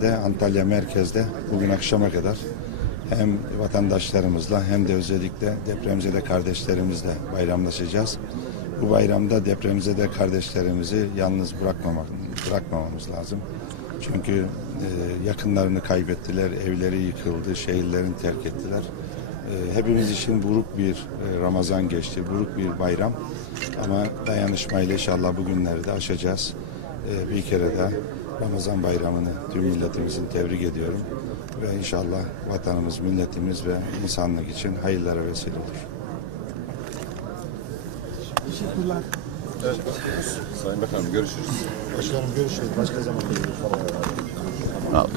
de Antalya merkezde bugün akşama kadar hem vatandaşlarımızla hem de özellikle depremzede kardeşlerimizle bayramlaşacağız. Bu bayramda depremzede kardeşlerimizi yalnız bırakmamak, bırakmamamız lazım. Çünkü e, yakınlarını kaybettiler, evleri yıkıldı, şehirlerini terk ettiler. E, hepimiz için buruk bir e, Ramazan geçti, buruk bir bayram. Ama dayanışmayla inşallah bugünleri de aşacağız. E, bir kere daha Ramazan bayramını tüm milletimizin tebrik ediyorum. Ve inşallah vatanımız, milletimiz ve insanlık için hayırlara vesile olur. Teşekkürler. Sayın Bakanım görüşürüz. Başkanım görüşürüz. Başka zaman görüşürüz. Sağ olun.